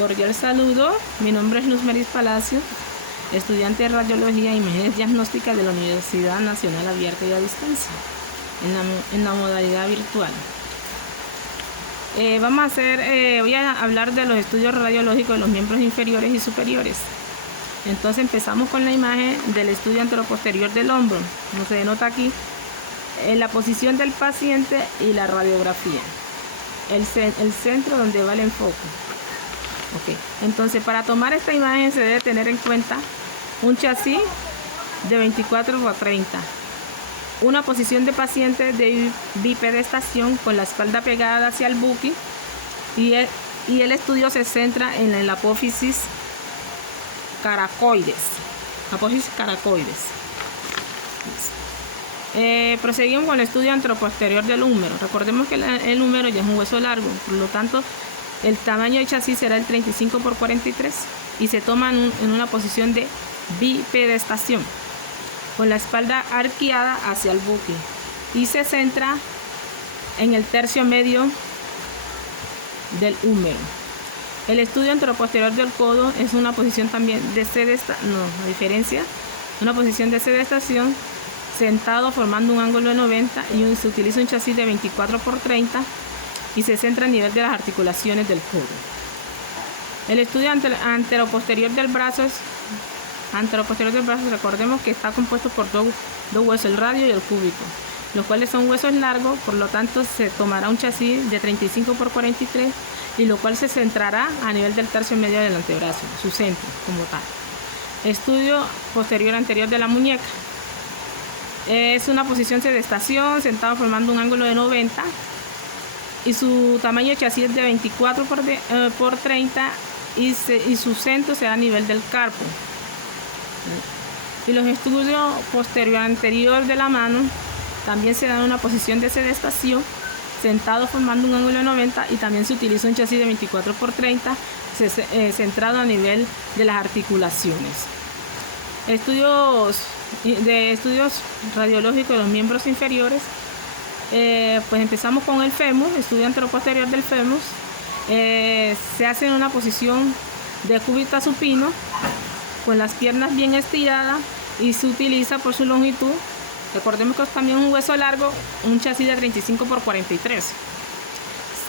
Cordial saludo, mi nombre es Luz Meris Palacio, estudiante de Radiología e Imágenes Diagnósticas de la Universidad Nacional Abierta y a Distancia, en la modalidad virtual. Voy a hablar de los estudios radiológicos de los miembros inferiores y superiores. Entonces empezamos con la imagen del estudio anteroposterior del hombro, como se denota aquí, la posición del paciente y la radiografía, el centro donde va el enfoque. Okay. Entonces, para tomar esta imagen se debe tener en cuenta un chasis de 24x30, una posición de paciente de bipedestación con la espalda pegada hacia el buque y el estudio se centra en la apófisis caracoides. Proseguimos con el estudio anteroposterior del húmero. Recordemos que el húmero ya es un hueso largo, por lo tanto el tamaño del chasis será el 35x43 y se toma en una posición de bipedestación con la espalda arqueada hacia el buque y se centra en el tercio medio del húmero. El estudio anteroposterior del codo es una posición también de una posición de sedestación sentado formando un ángulo de 90 y se utiliza un chasis de 24x30 y se centra a nivel de las articulaciones del codo. El estudio anteroposterior del brazo, recordemos que está compuesto por dos huesos, el radio y el cúbito, los cuales son huesos largos, por lo tanto se tomará un chasis de 35x43 y lo cual se centrará a nivel del tercio medio del antebrazo, su centro como tal. Estudio posterior anterior de la muñeca. Es una posición sedestación, sentado formando un ángulo de 90 y su tamaño de chasis es de 24x30 y su centro se da a nivel del carpo. Y los estudios posterior anterior de la mano también se dan en una posición de sedestación, sentado formando un ángulo de 90 y también se utiliza un chasis de 24x30 centrado a nivel de las articulaciones. Estudios radiológicos de los miembros inferiores. Pues empezamos con el fémur, estudio anteroposterior del fémur. Se hace en una posición de cúbito supino con las piernas bien estiradas y se utiliza por su longitud. Recordemos que es también un hueso largo, un chasis de 35x43.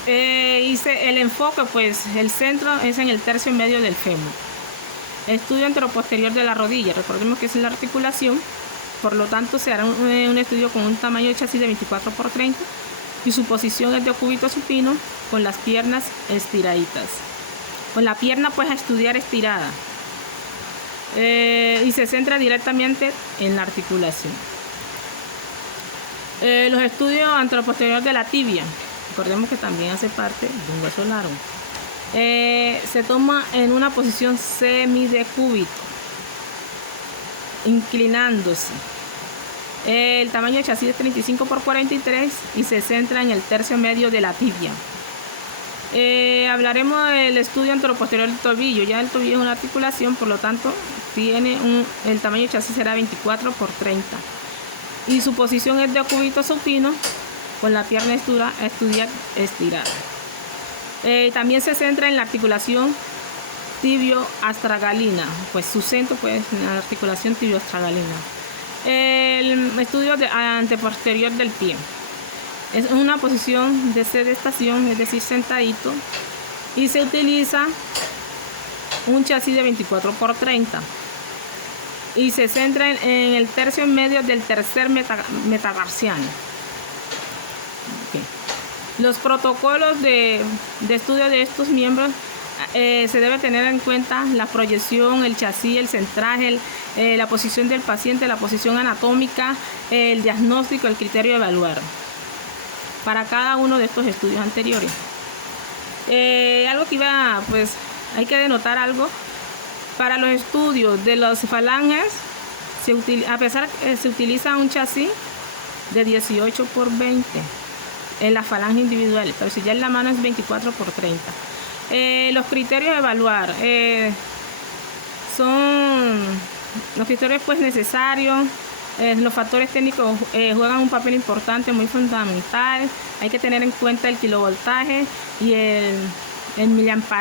El enfoque, pues el centro es en el tercio medio del fémur. Estudio anteroposterior de la rodilla, recordemos que es la articulación, por lo tanto se hará un estudio con un tamaño de chasis de 24x30 y su posición es de cúbito supino con las piernas estiraditas. Con la pierna pues a estudiar estirada y se centra directamente en la articulación. Los estudios anteroposterior de la tibia, recordemos que también hace parte de un hueso largo. Se toma en una posición semidecúbito, inclinándose. El tamaño de chasis es 35x43 y se centra en el tercio medio de la tibia. Hablaremos del estudio anteroposterior del tobillo. Ya el tobillo es una articulación, por lo tanto el tamaño de chasis será 24x30 y su posición es de cúbito supino con la pierna estirada. También se centra en la articulación tibio-astragalina, pues su centro pues en la articulación tibio-astragalina. El estudio anteposterior del pie es una posición de sedestación, es decir, sentadito, y se utiliza un chasis de 24x30 y se centra en el tercio medio del tercer metatarsiano. Los protocolos de estudio de estos miembros se debe tener en cuenta la proyección, el chasis, el centraje, la posición del paciente, la posición anatómica, el diagnóstico, el criterio de evaluar para cada uno de estos estudios anteriores. Hay que denotar algo. Para los estudios de las falanges, se utiliza un chasis de 18x20 en la falange individual, pero si ya en la mano es 24x30. Los criterios a evaluar son los criterios pues necesarios. Los factores técnicos juegan un papel importante, muy fundamental. Hay que tener en cuenta el kilovoltaje y el miliamperaje.